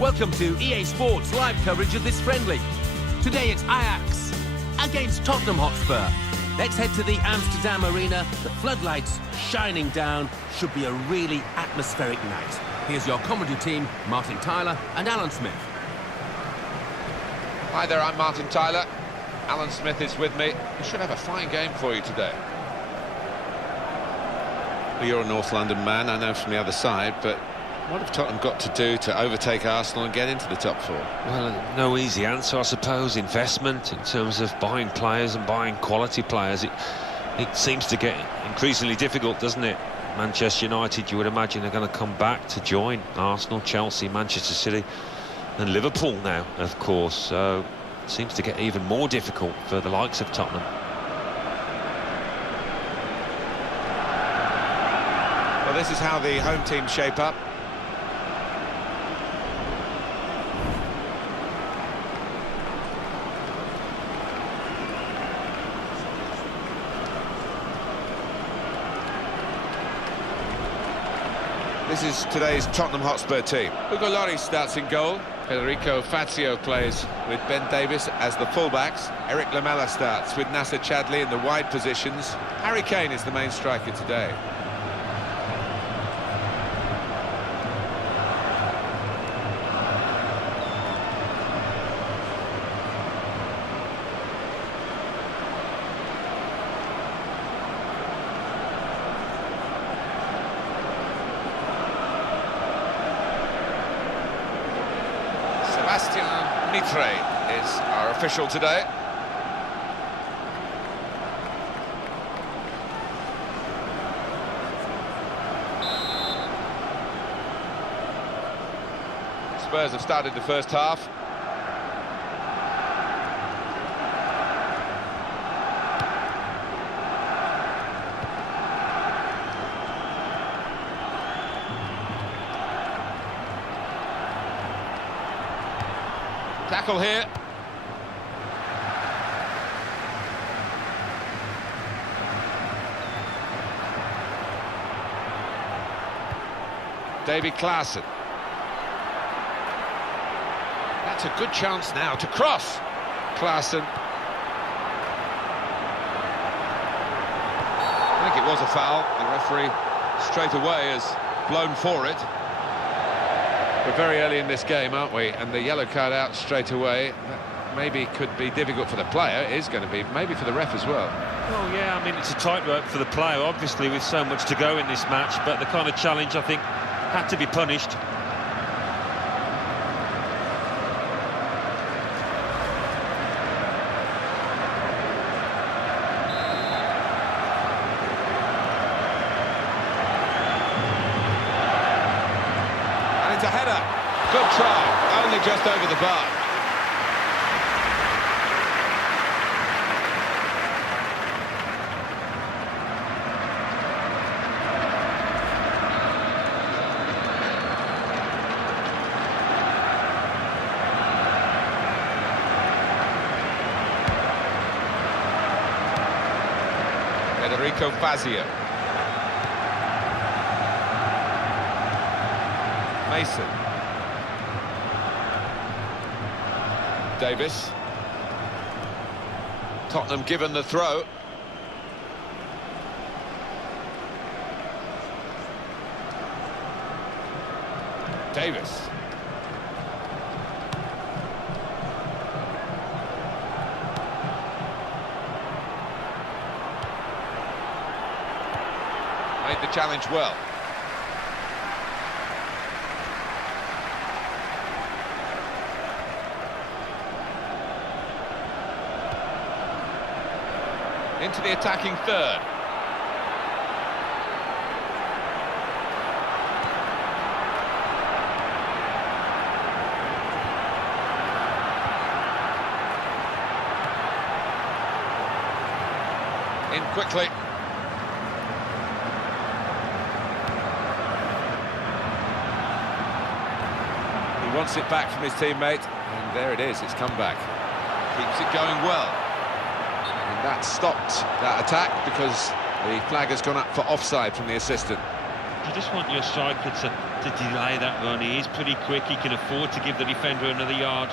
Welcome to EA Sports live coverage of this friendly. Today it's Ajax against Tottenham Hotspur. Let's head to the Amsterdam arena. The floodlights shining down. Should be a really atmospheric night. Here's your commentary team, Martin Tyler and Alan Smith. Hi there, I'm Martin Tyler. Alan Smith is with me. We should have a fine game for you today. Well, you're a North London man, I know from the other side, but what have Tottenham got to do to overtake Arsenal and get into the top four? Well, no easy answer, I suppose. Investment in terms of buying players and buying quality players. It seems to get increasingly difficult, doesn't it? Manchester United, you would imagine, are going to come back to join Arsenal, Chelsea, Manchester City and Liverpool now, of course. So it seems to get even more difficult for the likes of Tottenham. Well, this is how the home team shape up. This is today's Tottenham Hotspur team. Hugo Lloris starts in goal. Federico Fazio plays with Ben Davies as the fullbacks. Eric Lamela starts with Nasser Chadli in the wide positions. Harry Kane is the main striker today. Mitre is our official today. Spurs have started the first half. Tackle here. Davy Klaassen. That's a good chance now to cross. Klaassen. I think it was a foul. The referee straight away has blown for it. We're very early in this game, aren't we? And the yellow card out straight away, that maybe could be difficult for the player. It is going to be, maybe for the ref as well. Well, yeah, I mean, it's a tightrope for the player, obviously, with so much to go in this match, but the kind of challenge, I think, had to be punished. It's a header. Good try. Only just over the bar. Federico Fazio. Mason. Davis. Tottenham given the throw. Davis. Made the challenge well. Into the attacking third. In quickly. He wants it back from his teammate, and there it is, it's come back. Keeps it going well. And that stopped that attack because the flag has gone up for offside from the assistant. You just want your striker to to delay that run. He is pretty quick, he can afford to give the defender another yard.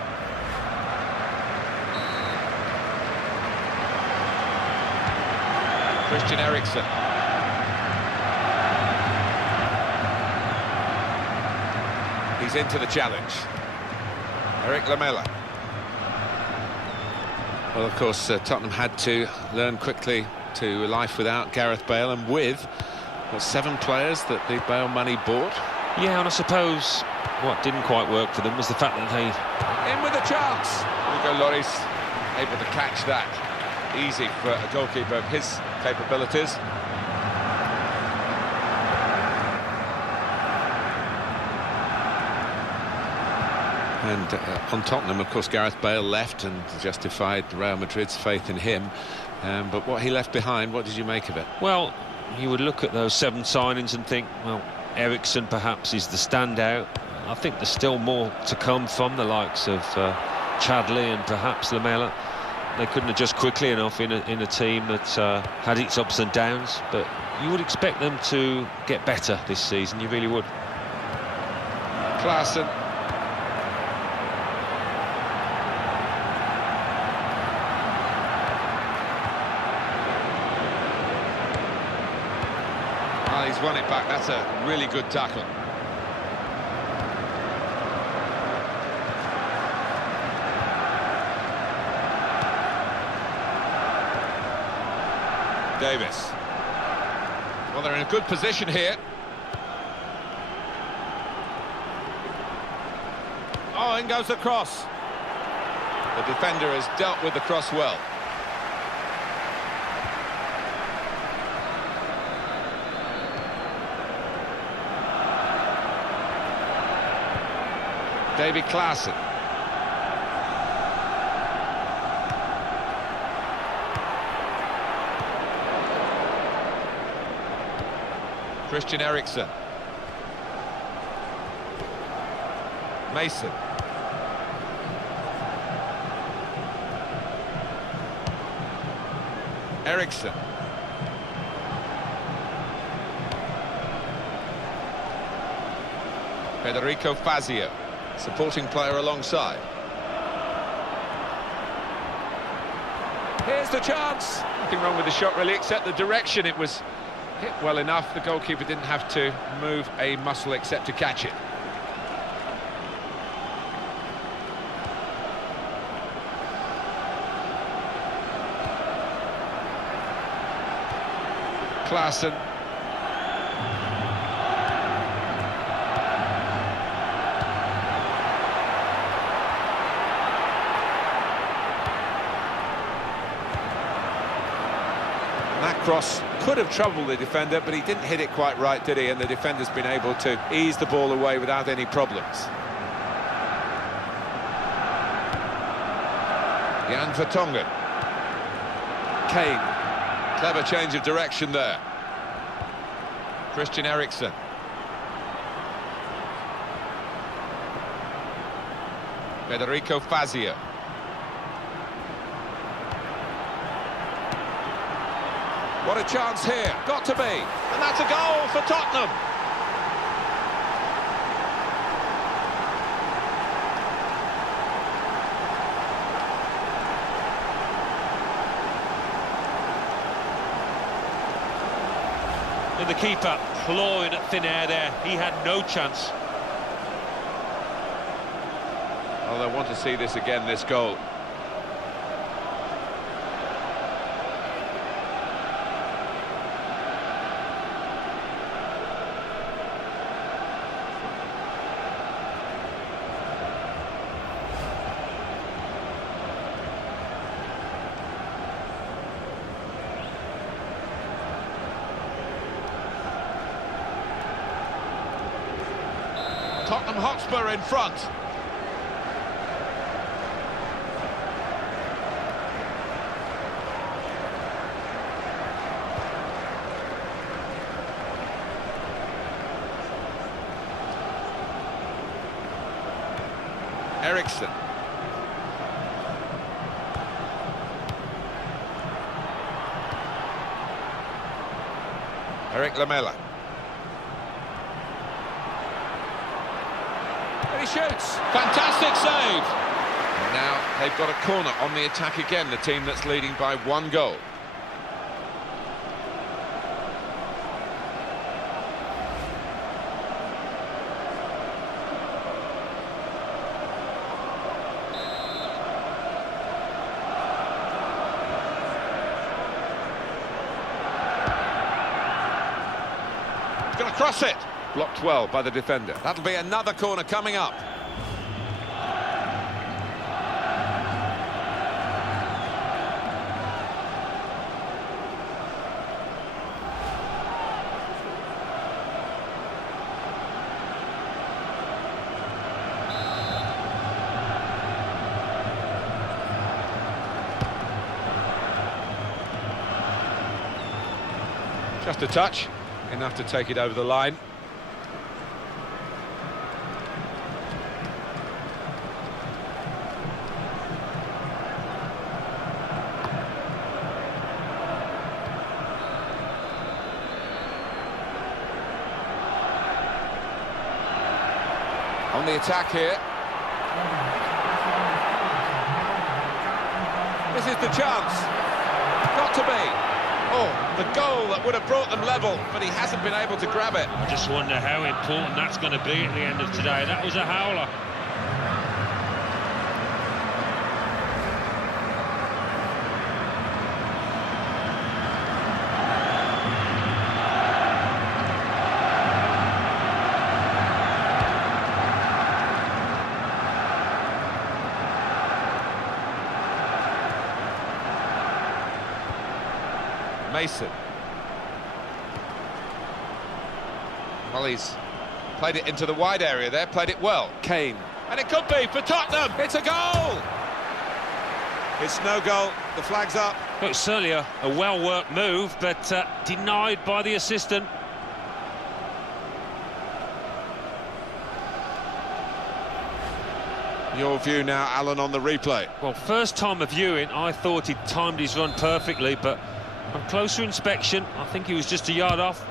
Christian Eriksen. He's into the challenge. Eric Lamela. Well, of course, Tottenham had to learn quickly to life without Gareth Bale, and with, what, 7 players that the Bale money bought? Yeah, and I suppose what didn't quite work for them was the fact that they... In with a chance! Hugo Lloris able to catch that. Easy for a goalkeeper of his capabilities. And on Tottenham, of course, Gareth Bale left and justified Real Madrid's faith in him. But what he left behind, what did you make of it? Well, you would look at those 7 signings and think, well, Eriksen perhaps is the standout. I think there's still more to come from the likes of Chadley and perhaps Lamela. They couldn't adjust quickly enough in a team that had its ups and downs, but you would expect them to get better this season, you really would. Klaassen. Well, he's won it back. That's a really good tackle. Davis. Well, they're in a good position here. Oh, in goes the cross. The defender has dealt with the cross well. David Klaassen. Christian Eriksen. Mason. Eriksen. Federico Fazio, supporting player alongside. Here's the chance. Nothing wrong with the shot really, except the direction. It was hit well enough. The goalkeeper didn't have to move a muscle except to catch it. Klaassen. That cross could have troubled the defender, but he didn't hit it quite right, did he? And the defender's been able to ease the ball away without any problems. Jan Vertonghen. Kane. Clever change of direction there. Christian Eriksen. Federico Fazio. What a chance here, got to be. And that's a goal for Tottenham. And the keeper clawing at thin air there. He had no chance. Well, I want to see this again, this goal. Tottenham Hotspur in front. Eriksen. Eric Lamela. And he shoots. Fantastic save. And now they've got a corner on the attack again, the team that's leading by 1 goal. Going to cross it. Blocked well by the defender. That'll be another corner coming up. Just a touch. Enough to take it over the line. On the attack here. This is the chance. Got to be. Oh, the goal that would have brought them level, but he hasn't been able to grab it. I just wonder how important that's going to be at the end of today. That was a howler. Mason. Well, he's played it into the wide area there, played it well. Kane. And it could be for Tottenham. It's a goal! It's no goal, the flag's up. Well, it's certainly a well-worked move, but denied by the assistant. Your view now, Alan, on the replay. Well, first time of viewing, I thought he'd timed his run perfectly, but on closer inspection, I think he was just a yard off.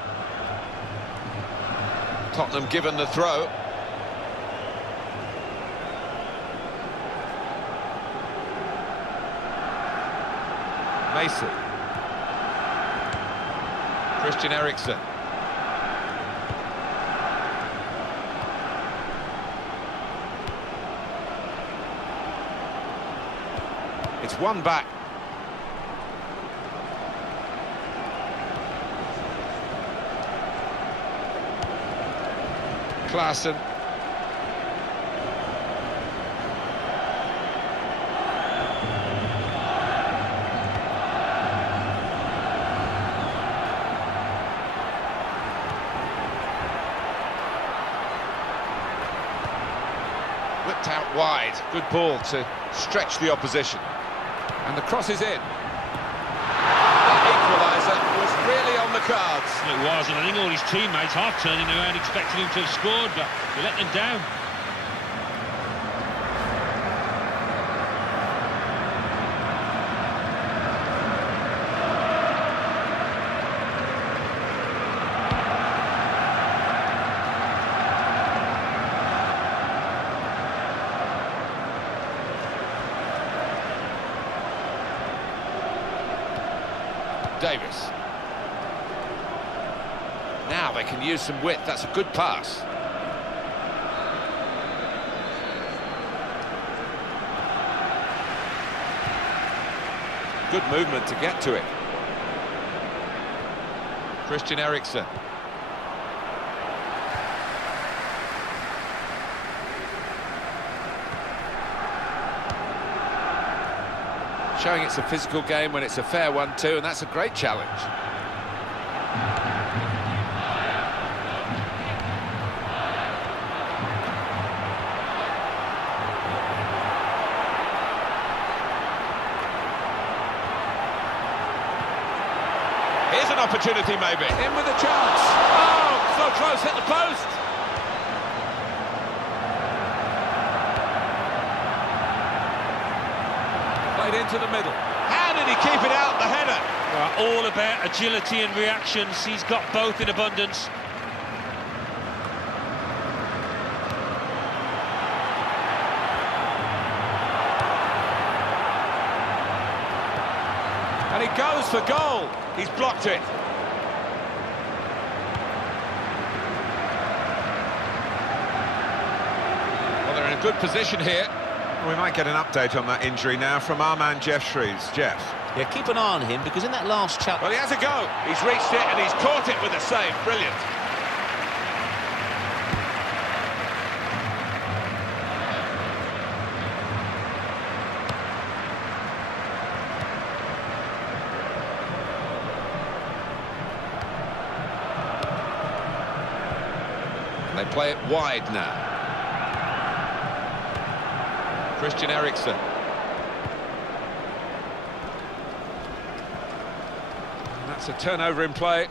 Tottenham given the throw. Mason. Christian Eriksen. It's one back. Klaassen. Whipped out wide. Good ball to stretch the opposition. And the cross is in. That equaliser was really on the cards. It was, and I think all his teammates half turning around expecting him to have scored, but he let them down. Davis. Now they can use some width. That's a good pass. Good movement to get to it. Christian Eriksen. Showing it's a physical game when it's a fair one too, and that's a great challenge. Here's an opportunity maybe. In with a chance. Oh, so close, hit the post. Into the middle. How did he keep it out, the header? Well, all about agility and reactions. He's got both in abundance. goes for goal. He's blocked it. Well, they're in a good position here. We might get an update on that injury now from our man Jeff Shreves. Jeff. Yeah, keep an eye on him, because in that last chat... Well, he has a go. He's reached it and he's caught it with a save. Brilliant. They play it wide now. Christian Eriksen. And that's a turnover in play.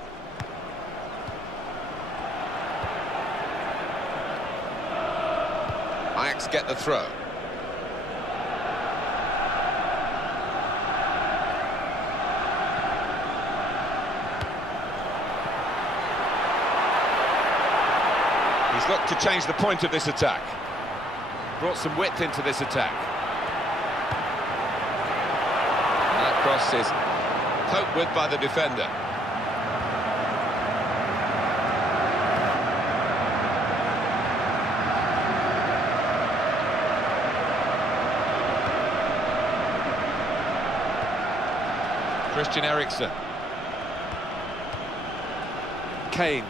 Ajax get the throw. He's looked to change the point of this attack. Brought some width into this attack. And that cross is coped with by the defender. Christian Eriksen. Kane.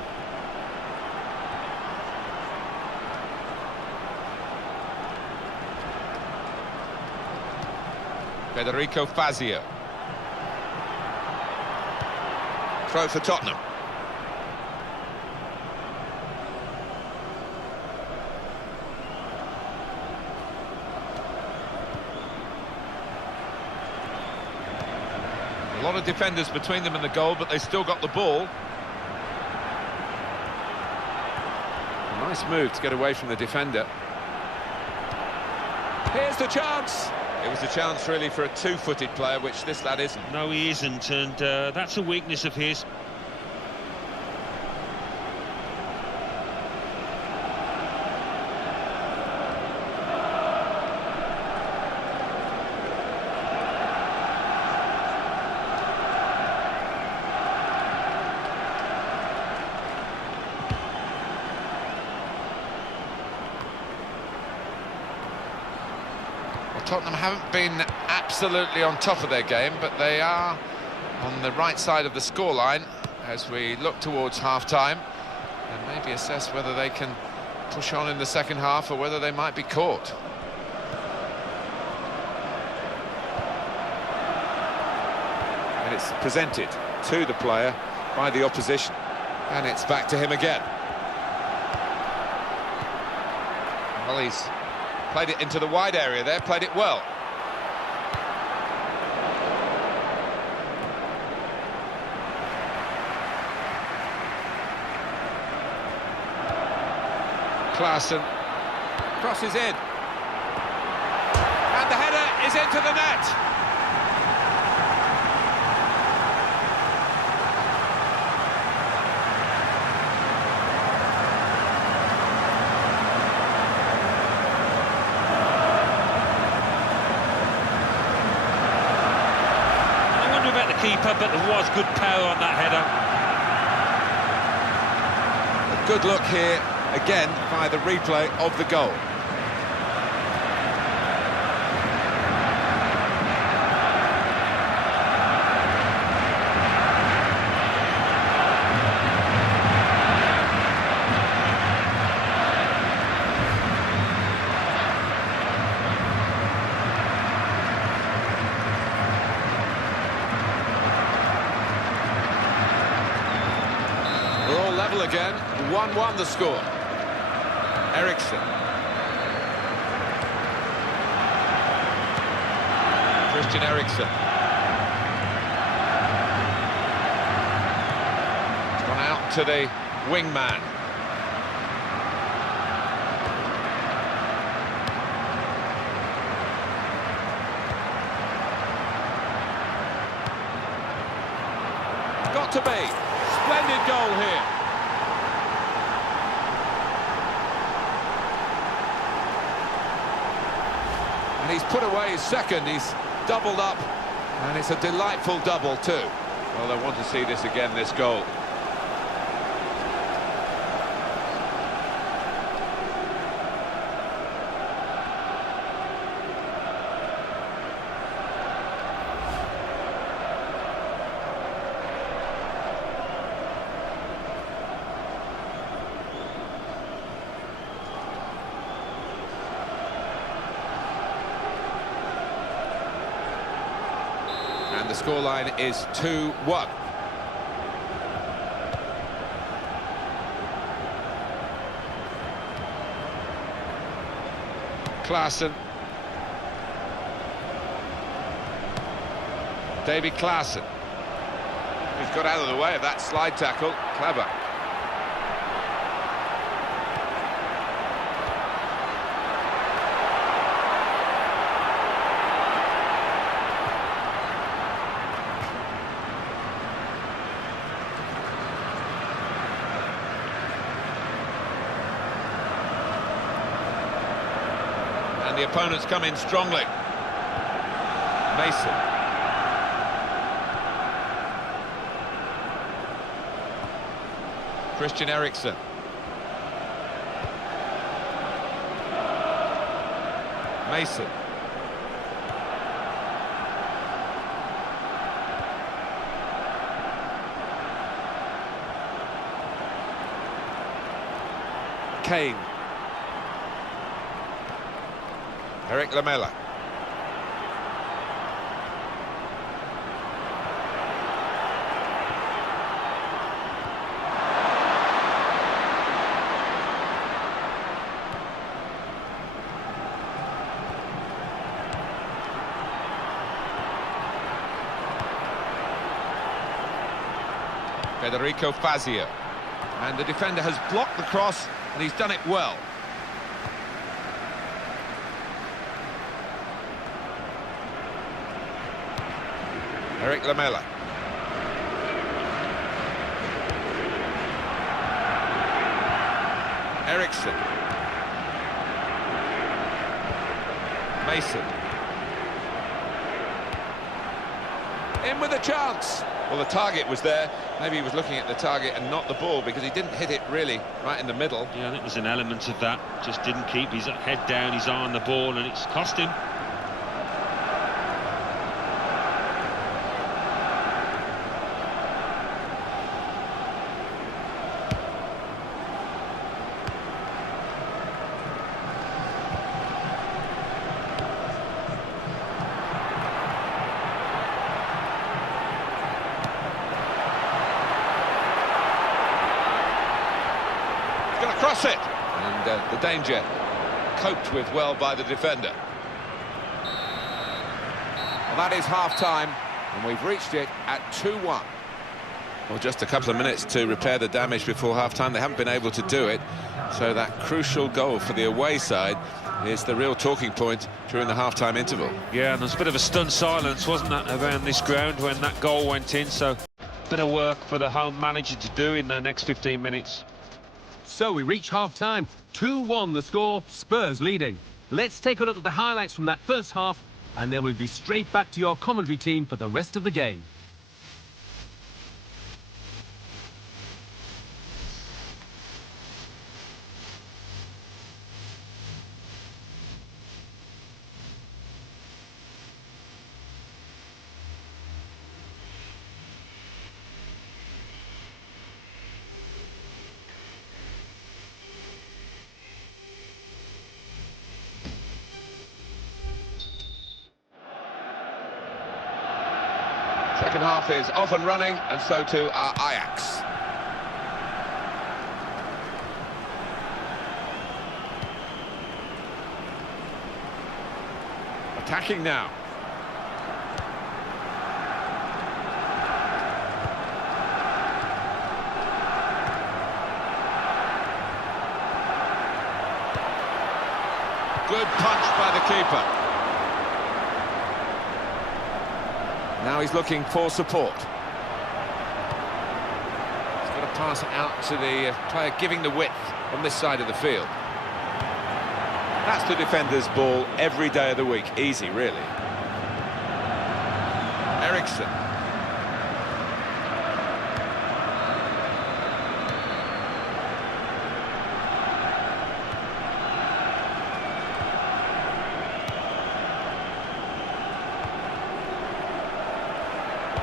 Federico Fazio. Throw for Tottenham. A lot of defenders between them and the goal, but they still got the ball. A nice move to get away from the defender. Here's the chance. It was a chance, really, for a two-footed player, which this lad isn't. No, he isn't, and that's a weakness of his. Tottenham haven't been absolutely on top of their game, but they are on the right side of the scoreline as we look towards half-time and maybe assess whether they can push on in the second half or whether they might be caught. And it's presented to the player by the opposition, and it's back to him again. Well, he's played it into the wide area there, played it well. Klaassen crosses in. And the header is into the net. Keeper, but there was good power on that header. A good look here again by the replay of the goal. Again, 1-1 the score. Eriksen. Christian Eriksen. It's gone out to the wingman. Got to be. Splendid goal here. And he's put away his second. He's doubled up And it's a delightful double too. Well, I want to see this again, this goal. And the scoreline is 2-1. Klaassen. Davy Klaassen. He's got out of the way of that slide tackle. Clever. And the opponents come in strongly. Mason. Christian Eriksen. Mason. Kane. Eric Lamela. Federico Fazio. And the defender has blocked the cross, and he's done it well. Eric Lamela. Eriksen. Mason. In with a chance. Well, the target was there. Maybe he was looking at the target and not the ball, because he didn't hit it really right in the middle. Yeah, I think there's an element of that. Just didn't keep his head down, his eye on the ball, and it's cost him. Cross it, and the danger coped with well by the defender. Well, that is half-time, and we've reached it at 2-1. Well, just a couple of minutes to repair the damage before half-time. They haven't been able to do it, so that crucial goal for the away side is the real talking point during the half-time interval. Yeah, and there's a bit of a stunned silence, wasn't that, around this ground when that goal went in, so a bit of work for the home manager to do in the next 15 minutes. So we reach half-time. 2-1 the score, Spurs leading. Let's take a look at the highlights from that first half, and then we'll be straight back to your commentary team for the rest of the game. Second half is off and running, and so too are Ajax. Attacking now. Good punch by the keeper. Now he's looking for support. He's got to pass it out to the player giving the width on this side of the field. That's the defender's ball every day of the week. Easy, really. Eriksen.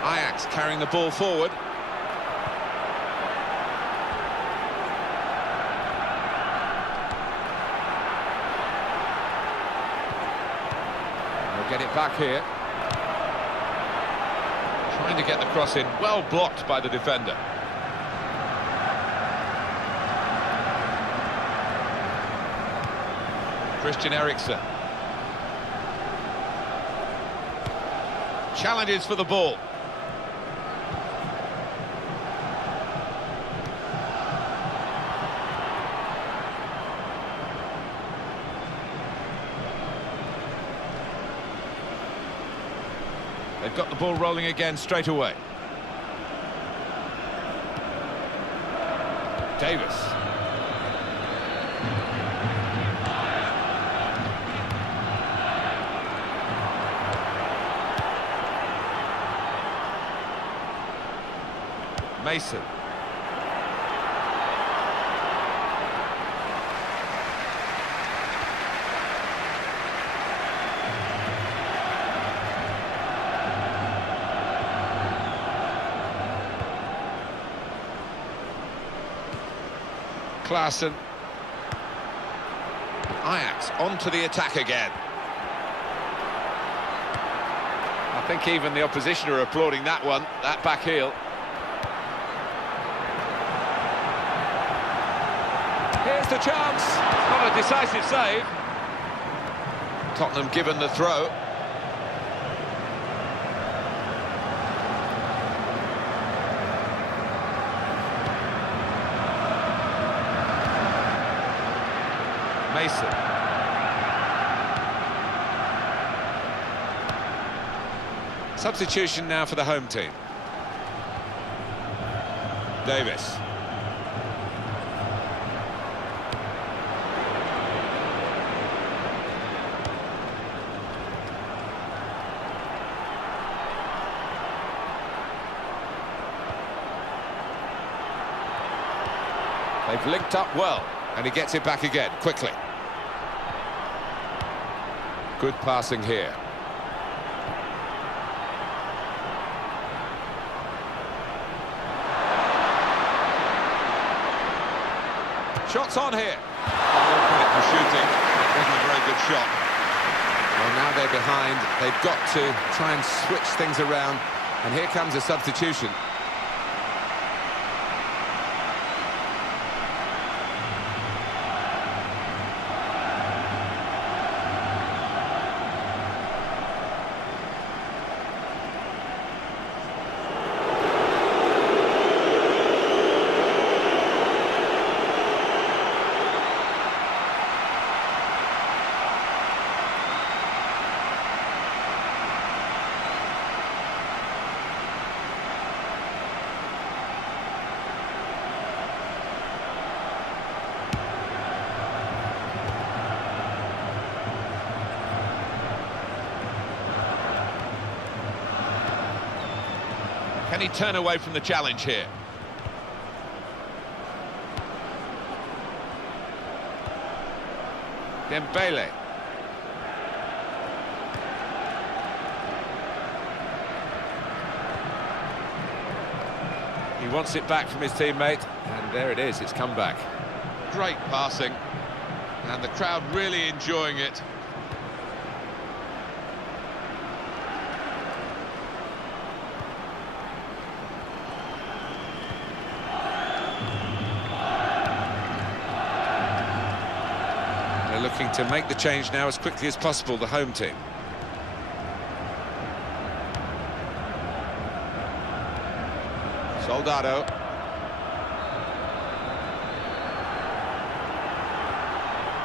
Ajax carrying the ball forward. They'll get it back here. Trying to get the cross in, well blocked by the defender. Christian Eriksen. Challenges for the ball. They've got the ball rolling again straight away. Davis. Mason. Klaassen. Ajax onto the attack again. I think even the opposition are applauding that one, that back heel. Here's the chance. Not a decisive save. Tottenham given the throw. Mason. Substitution now for the home team. Davis. They've linked up well, and he gets it back again, quickly. Good passing here. Shots on here. No credit for shooting. It wasn't a very good shot. Well, now they're behind. They've got to try and switch things around. And here comes a substitution. Can he turn away from the challenge here? Dembele. He wants it back from his teammate, and there it is, it's come back. Great passing, and the crowd really enjoying it. Looking to make the change now as quickly as possible, the home team. Soldado.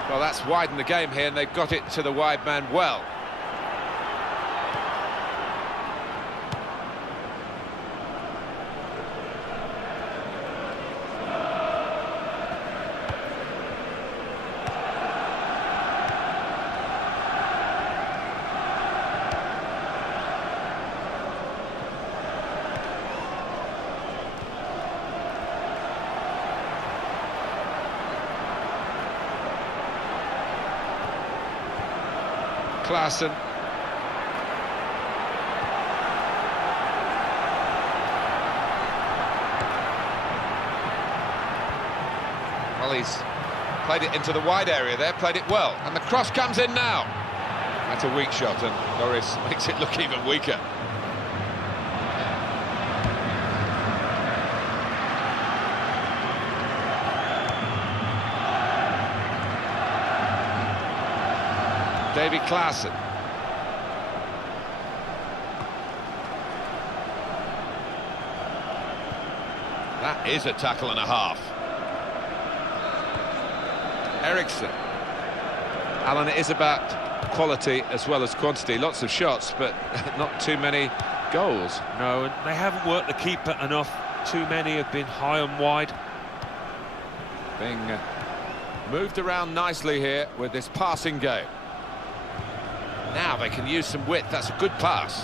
Well, that's widened the game here, and they've got it to the wide man well. Klaassen. Well, he's played it into the wide area there, played it well, and the cross comes in now. That's a weak shot, and Norris makes it look even weaker. Davy Klaassen. That is a tackle and a half. Eriksson. Alan, it is about quality as well as quantity. Lots of shots, but not too many goals. No, and they haven't worked the keeper enough. Too many have been high and wide. Being moved around nicely here with this passing game. Now they can use some width. That's a good pass.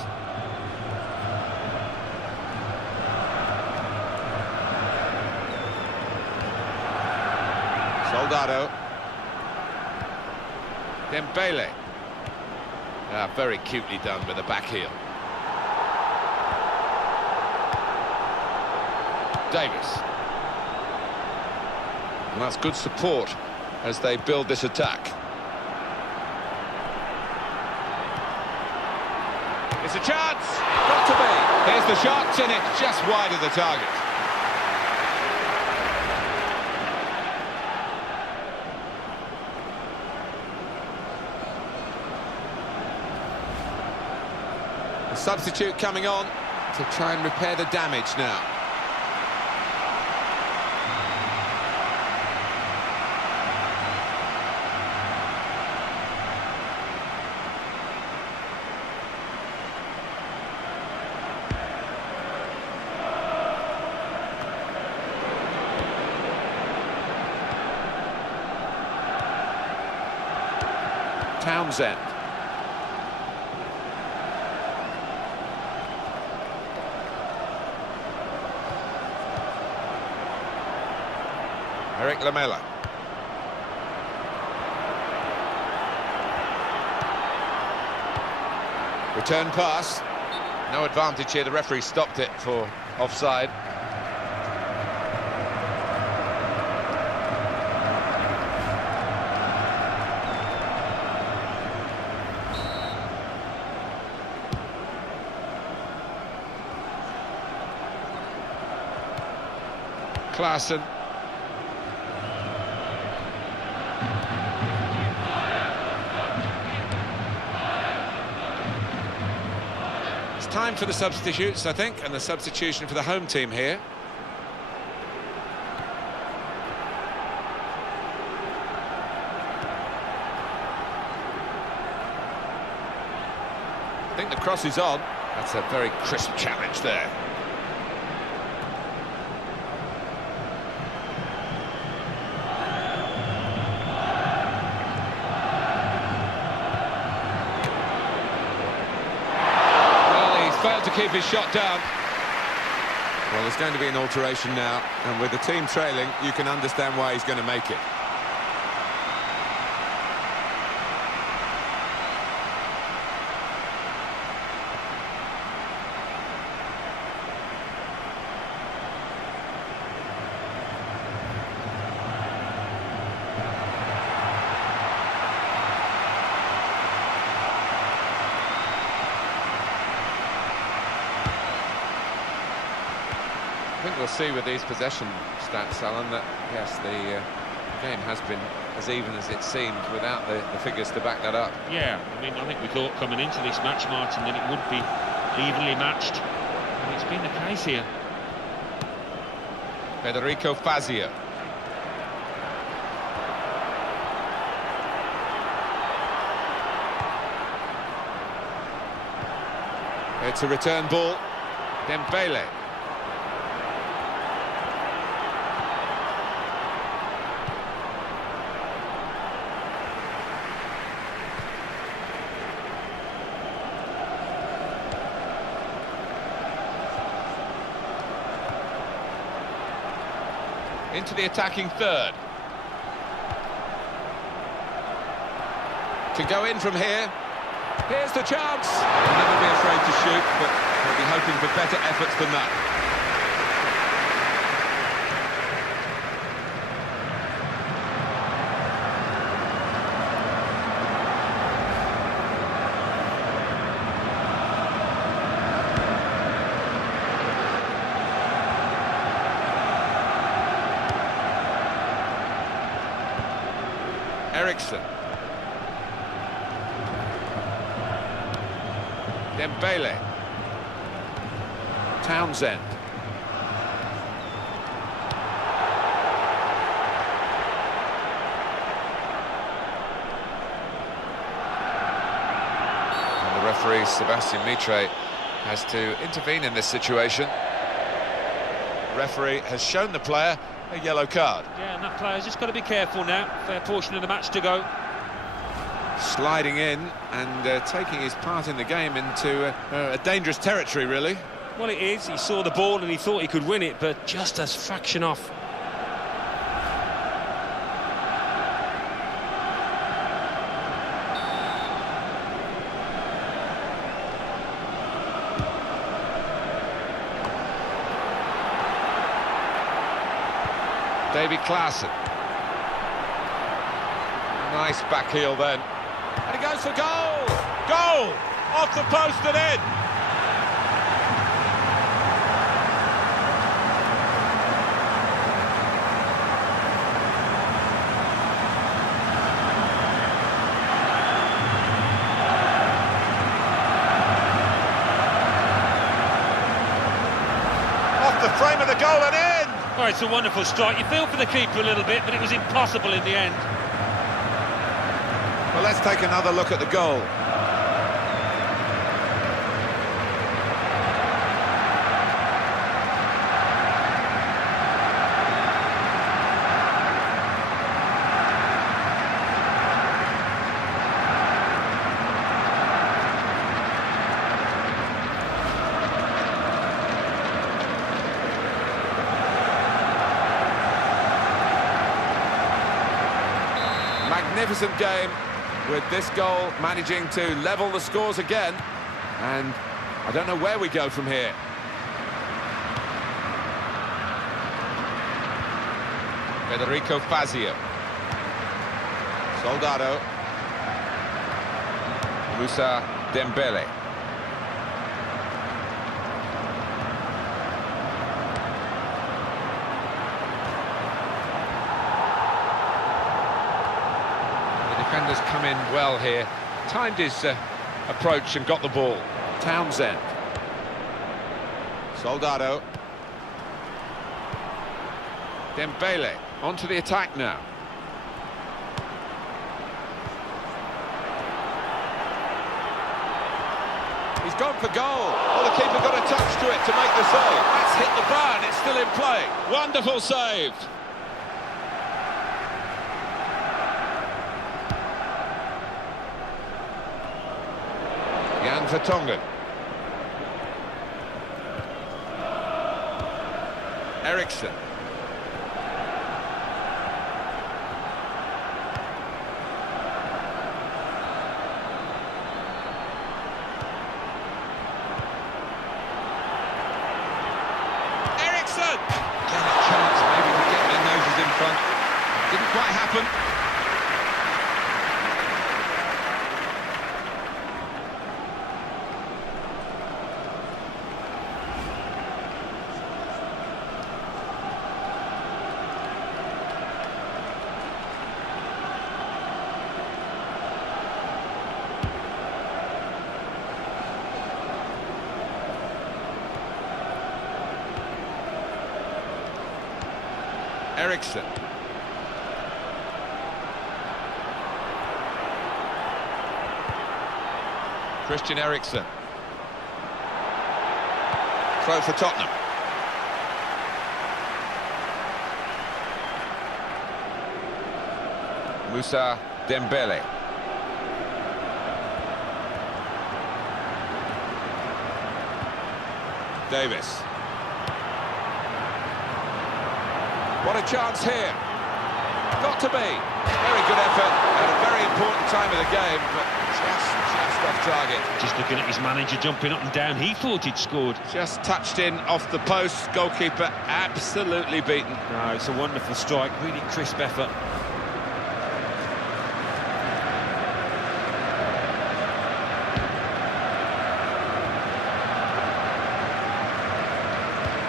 Soldado. Dembele. Very cutely done with the back heel. Davis. And that's good support as they build this attack. It's a chance! Got to be! Here's the shot, and it's just wide of the target. The substitute coming on to try and repair the damage now. Townsend. Eric Lamela. Return pass. No advantage here. The referee stopped it for offside. Klaassen. It's time for the substitutes, I think, and the substitution for the home team here. I think the cross is on. That's a very crisp challenge there. Failed to keep his shot down. Well, there's going to be an alteration now, and with the team trailing, you can understand why he's going to make it. I think we'll see with these possession stats, Alan, that yes, the game has been as even as it seemed without the figures to back that up. Yeah, I mean, I think we thought coming into this match, Martin, that it would be evenly matched, and it's been the case here. Federico Fazio. It's a return ball. Dembele. Into the attacking third. Can go in from here. Here's the chance. He'll never be afraid to shoot, but he'll be hoping for better efforts than that. Eriksson. Dembele. Townsend. And the referee, Sebastian Mitre, has to intervene in this situation. The referee has shown the player a yellow card. Yeah, and that player's just got to be careful now. Fair portion of the match to go. Sliding in and taking his part in the game into a dangerous territory, really. Well, it is. He saw the ball and he thought he could win it, but just a fraction off. Davy Klaassen. Nice back heel then. And he goes for goal! Goal! Off the post and in! Off the frame of the goal and in! Oh, it's a wonderful strike. You feel for the keeper a little bit, but it was impossible in the end. Well, let's take another look at the goal. Magnificent game, with this goal managing to level the scores again, and I don't know where we go from here. Federico Fazio. Soldado. Moussa Dembele. Defenders come in well here, timed his approach and got the ball. Townsend. Soldado. Dembele onto the attack now. He's gone for goal. Oh, the keeper got a touch to it to make the save. That's hit the bar and it's still in play. Wonderful save. Jan Vertonghen. Eriksson. Eriksson! Again, a chance maybe to get their noses in front. Didn't quite happen. Eriksson. Christian Eriksen. Throw for Tottenham. Moussa Dembele. Davis. What a chance here. Got to be. Very good effort at a very important time of the game, but just off target. Just looking at his manager jumping up and down, he thought he'd scored. Just touched in off the post. Goalkeeper absolutely beaten. No, it's a wonderful strike, really crisp effort.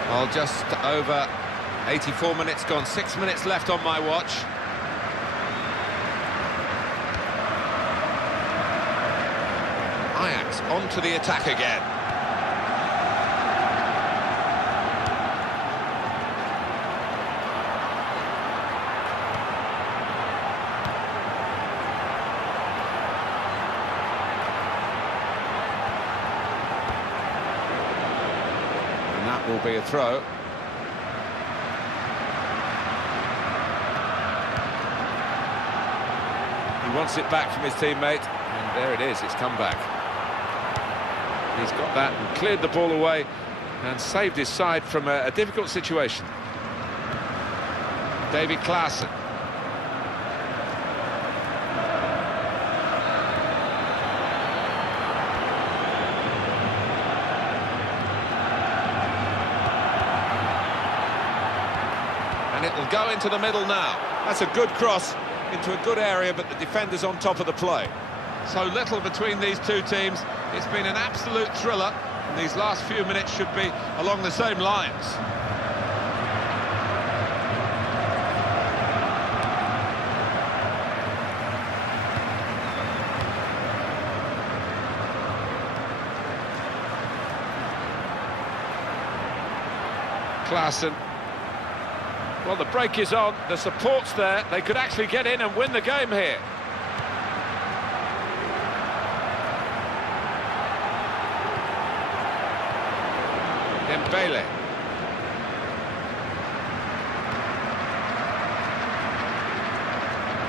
Well, just over 84 minutes gone, 6 minutes left on my watch. Ajax onto the attack again. And that will be a throw. He wants it back from his teammate, and there it is, it's come back. He's got that and cleared the ball away and saved his side from a difficult situation. David Klaassen. And it will go into the middle now. That's a good cross into a good area, but the defender's on top of the play. So little between these two teams. It's been an absolute thriller, and these last few minutes should be along the same lines. Klaassen. Well, the break is on, the support's there, they could actually get in and win the game here. Dembele.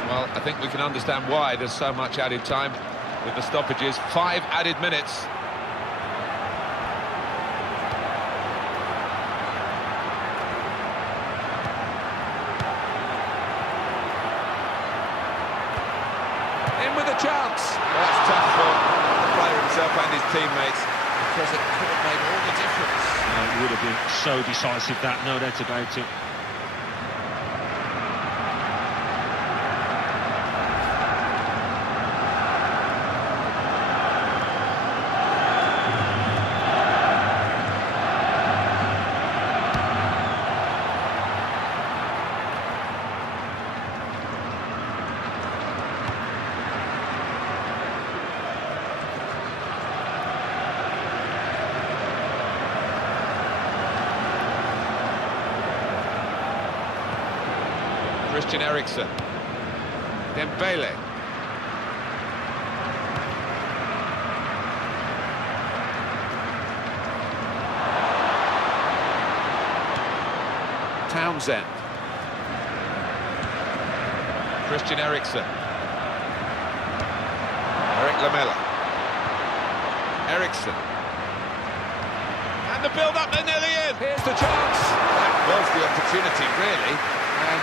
Well, I think we can understand why there's so much added time with the stoppages. 5 added minutes. In with a chance. Well, that's tough for the player himself and his teammates, because it could have made all the difference. It would have been so decisive, that, no doubt about it. Christian Eriksen. Dembele. Townsend. Christian Eriksen. Eric Lamela. Eriksen. And the build-up, they're nearly in. Here's the chance. That was the opportunity, really. And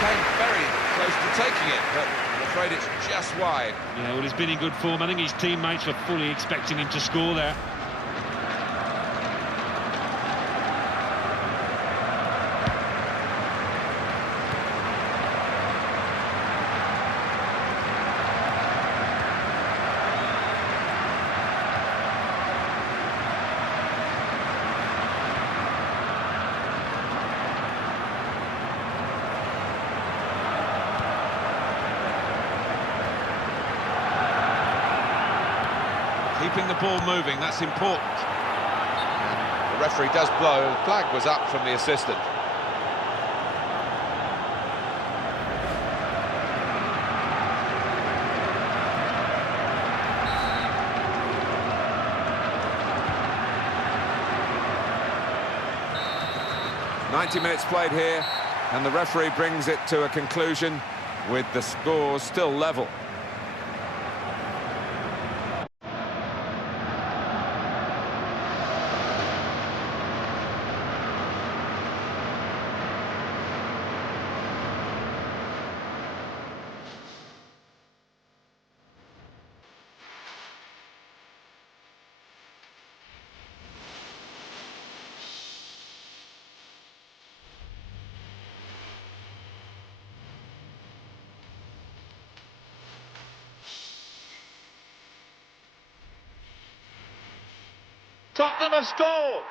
came very close to taking it, but I'm afraid it's just wide. Yeah, well, he's been in good form. I think his teammates were fully expecting him to score there. Keeping the ball moving, that's important. And the referee does blow. The flag was up from the assistant. "90 minutes played here, and the referee brings it to a conclusion with the scores still level. Tottenham have scored!